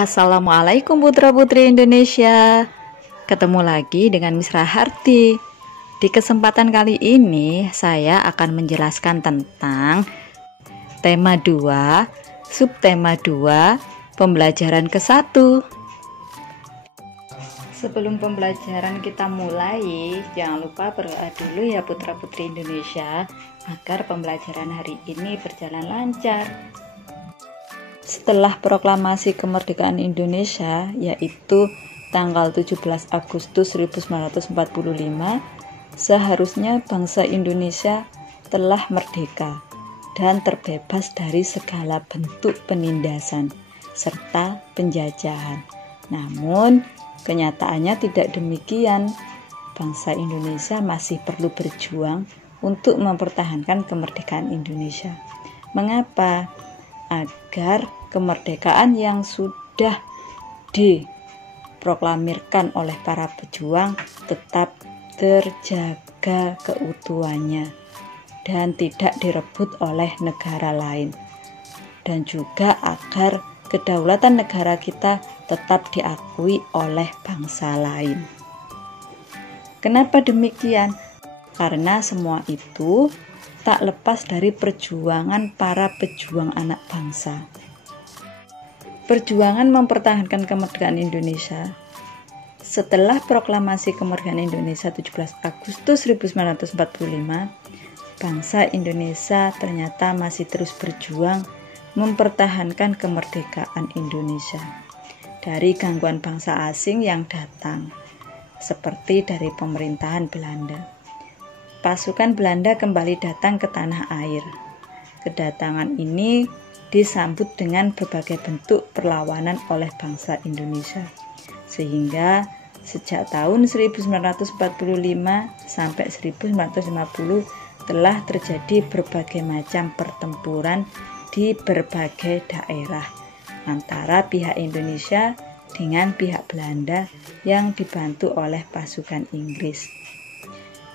Assalamualaikum putra-putri Indonesia. Ketemu lagi dengan Miss Raharti. Di kesempatan kali ini saya akan menjelaskan tentang tema 2, subtema 2, pembelajaran ke-1. Sebelum pembelajaran kita mulai, jangan lupa berdoa dulu ya putra-putri Indonesia agar pembelajaran hari ini berjalan lancar. Setelah proklamasi kemerdekaan Indonesia, yaitu tanggal 17 Agustus 1945, seharusnya bangsa Indonesia telah merdeka dan terbebas dari segala bentuk penindasan serta penjajahan. Namun, kenyataannya tidak demikian. Bangsa Indonesia masih perlu berjuang untuk mempertahankan kemerdekaan Indonesia. Mengapa? Agar kemerdekaan yang sudah diproklamirkan oleh para pejuang tetap terjaga keutuhannya dan tidak direbut oleh negara lain, dan juga agar kedaulatan negara kita tetap diakui oleh bangsa lain. Kenapa demikian? Karena semua itu tak lepas dari perjuangan para pejuang anak bangsa. Perjuangan mempertahankan kemerdekaan Indonesia. Setelah proklamasi kemerdekaan Indonesia 17 Agustus 1945, bangsa Indonesia ternyata masih terus berjuang mempertahankan kemerdekaan Indonesia dari gangguan bangsa asing yang datang, seperti dari pemerintahan Belanda. Pasukan Belanda kembali datang ke tanah air. Kedatangan ini disambut dengan berbagai bentuk perlawanan oleh bangsa Indonesia. Sehingga sejak tahun 1945 sampai 1950 telah terjadi berbagai macam pertempuran di berbagai daerah antara pihak Indonesia dengan pihak Belanda yang dibantu oleh pasukan Inggris.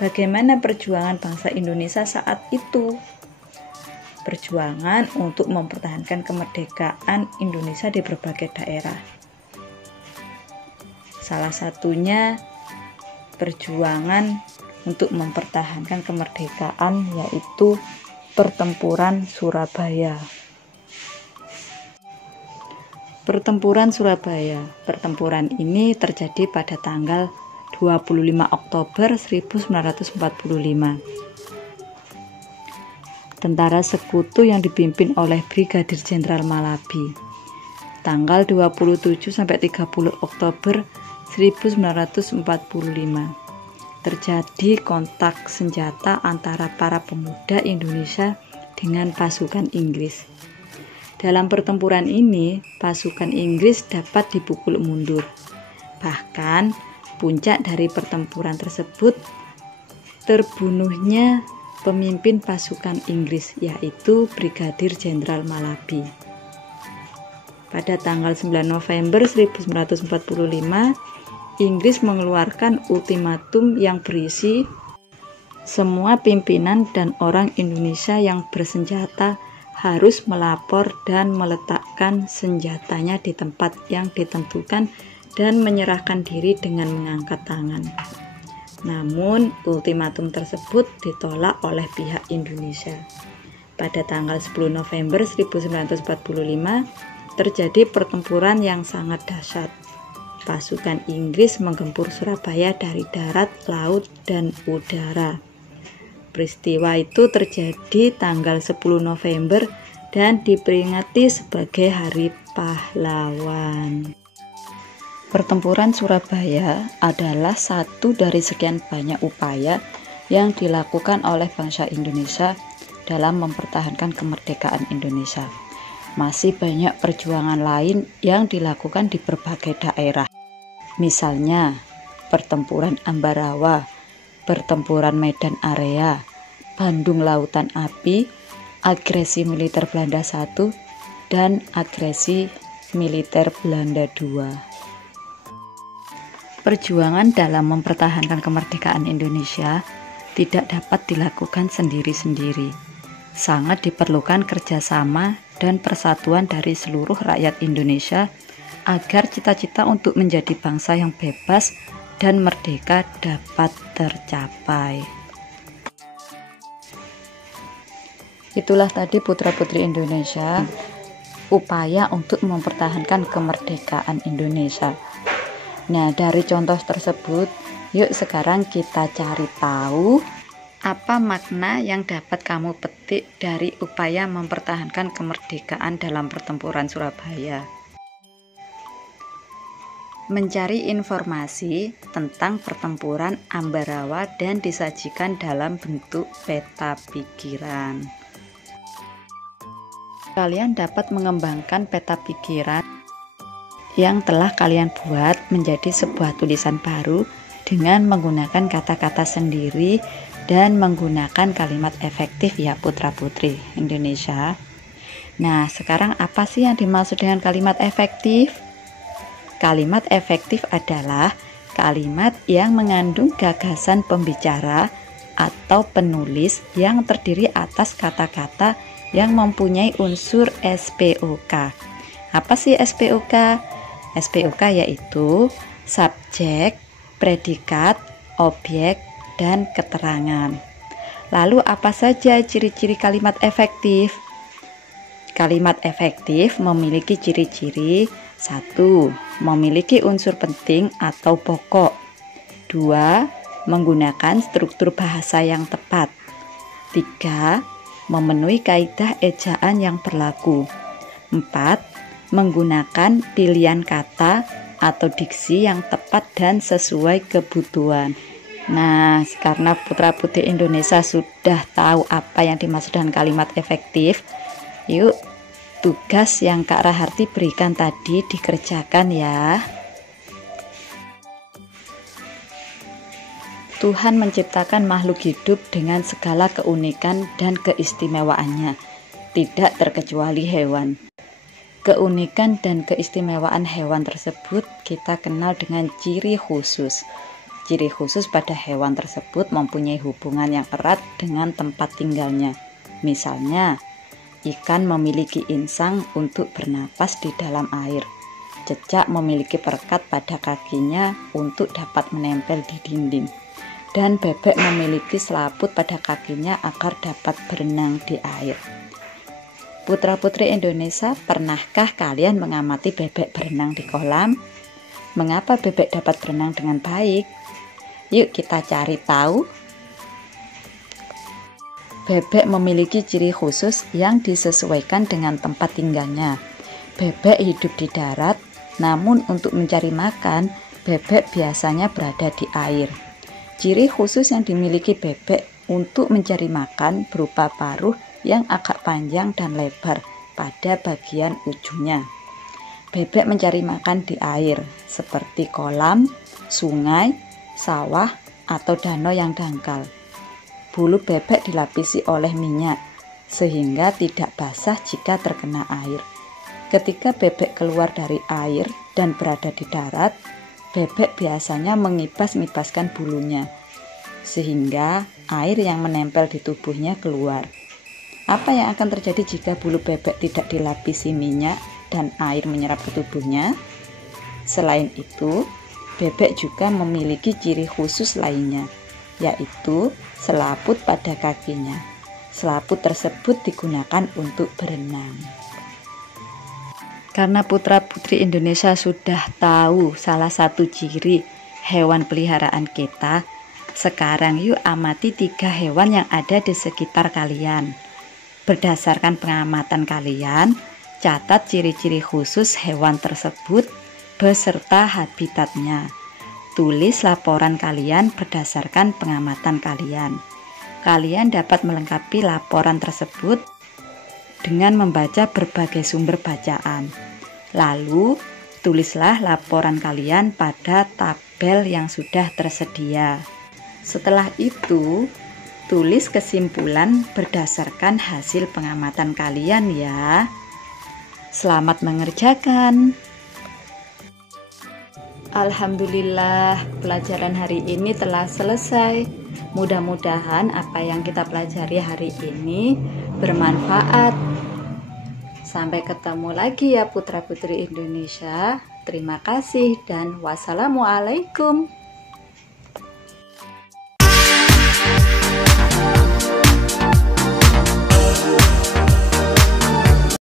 Bagaimana perjuangan bangsa Indonesia saat itu? Perjuangan untuk mempertahankan kemerdekaan Indonesia di berbagai daerah. Salah satunya perjuangan untuk mempertahankan kemerdekaan yaitu Pertempuran Surabaya. Pertempuran Surabaya. Pertempuran ini terjadi pada tanggal 25 Oktober 1945. Tentara Sekutu yang dipimpin oleh Brigadir Jenderal Malabi. Tanggal 27 sampai 30 Oktober 1945. Terjadi kontak senjata antara para pemuda Indonesia dengan pasukan Inggris. Dalam pertempuran ini, pasukan Inggris dapat dipukul mundur. Bahkan puncak dari pertempuran tersebut terbunuhnya pemimpin pasukan Inggris, yaitu Brigadir Jenderal Malabi. Pada tanggal 9 November 1945, Inggris mengeluarkan ultimatum yang berisi semua pimpinan dan orang Indonesia yang bersenjata harus melapor dan meletakkan senjatanya di tempat yang ditentukan dan menyerahkan diri dengan mengangkat tangan. Namun, ultimatum tersebut ditolak oleh pihak Indonesia. Pada tanggal 10 November 1945, terjadi pertempuran yang sangat dahsyat. Pasukan Inggris menggempur Surabaya dari darat, laut, dan udara. Peristiwa itu terjadi tanggal 10 November dan diperingati sebagai Hari Pahlawan. Pertempuran Surabaya adalah satu dari sekian banyak upaya yang dilakukan oleh bangsa Indonesia dalam mempertahankan kemerdekaan Indonesia. Masih banyak perjuangan lain yang dilakukan di berbagai daerah. Misalnya, pertempuran Ambarawa, pertempuran Medan Area, Bandung Lautan Api, agresi militer Belanda I, dan agresi militer Belanda II. Perjuangan dalam mempertahankan kemerdekaan Indonesia tidak dapat dilakukan sendiri-sendiri. Sangat diperlukan kerjasama dan persatuan dari seluruh rakyat Indonesia agar cita-cita untuk menjadi bangsa yang bebas dan merdeka dapat tercapai. Itulah tadi putra-putri Indonesia, upaya untuk mempertahankan kemerdekaan Indonesia. Nah, dari contoh tersebut, yuk sekarang kita cari tahu apa makna yang dapat kamu petik dari upaya mempertahankan kemerdekaan dalam pertempuran Surabaya. Mencari informasi tentang pertempuran Ambarawa dan disajikan dalam bentuk peta pikiran. Kalian dapat mengembangkan peta pikiran yang telah kalian buat menjadi sebuah tulisan baru dengan menggunakan kata-kata sendiri dan menggunakan kalimat efektif ya putra-putri Indonesia. Nah, sekarang apa sih yang dimaksud dengan kalimat efektif? Kalimat efektif adalah kalimat yang mengandung gagasan pembicara atau penulis yang terdiri atas kata-kata yang mempunyai unsur SPOK. Apa sih SPOK? SPOK yaitu subjek, predikat, objek, dan keterangan. Lalu apa saja ciri-ciri kalimat efektif? Kalimat efektif memiliki ciri-ciri: 1. Memiliki unsur penting atau pokok. 2. Menggunakan struktur bahasa yang tepat. 3. Memenuhi kaidah ejaan yang berlaku. 4. Menggunakan pilihan kata atau diksi yang tepat dan sesuai kebutuhan. Nah, karena putra-putri Indonesia sudah tahu apa yang dimaksud dengan kalimat efektif, yuk tugas yang Kak Raharti berikan tadi dikerjakan ya. Tuhan menciptakan makhluk hidup dengan segala keunikan dan keistimewaannya, tidak terkecuali hewan. Keunikan dan keistimewaan hewan tersebut kita kenal dengan ciri khusus. Ciri khusus pada hewan tersebut mempunyai hubungan yang erat dengan tempat tinggalnya. Misalnya, ikan memiliki insang untuk bernapas di dalam air. Cecak memiliki perekat pada kakinya untuk dapat menempel di dinding. Dan bebek memiliki selaput pada kakinya agar dapat berenang di air. Putra-putri Indonesia, pernahkah kalian mengamati bebek berenang di kolam? Mengapa bebek dapat berenang dengan baik? Yuk kita cari tahu. Bebek memiliki ciri khusus yang disesuaikan dengan tempat tinggalnya. Bebek hidup di darat, namun untuk mencari makan, bebek biasanya berada di air. Ciri khusus yang dimiliki bebek untuk mencari makan berupa paruh yang agak panjang dan lebar pada bagian ujungnya. Bebek mencari makan di air, seperti kolam, sungai, sawah, atau danau yang dangkal. Bulu bebek dilapisi oleh minyak, sehingga tidak basah jika terkena air. Ketika bebek keluar dari air dan berada di darat, bebek biasanya mengibas-ngibaskan bulunya, sehingga air yang menempel di tubuhnya keluar. Apa yang akan terjadi jika bulu bebek tidak dilapisi minyak dan air menyerap ke tubuhnya? Selain itu, bebek juga memiliki ciri khusus lainnya, yaitu selaput pada kakinya. Selaput tersebut digunakan untuk berenang. Karena putra-putri Indonesia sudah tahu salah satu ciri hewan peliharaan kita, sekarang yuk amati 3 hewan yang ada di sekitar kalian. Berdasarkan pengamatan kalian, catat ciri-ciri khusus hewan tersebut beserta habitatnya. Tulis laporan kalian berdasarkan pengamatan kalian. Kalian dapat melengkapi laporan tersebut dengan membaca berbagai sumber bacaan. Lalu, tulislah laporan kalian pada tabel yang sudah tersedia. Setelah itu, tulis kesimpulan berdasarkan hasil pengamatan kalian ya. Selamat mengerjakan. Alhamdulillah, pelajaran hari ini telah selesai. Mudah-mudahan apa yang kita pelajari hari ini bermanfaat. Sampai ketemu lagi ya putra-putri Indonesia. Terima kasih dan wassalamualaikum.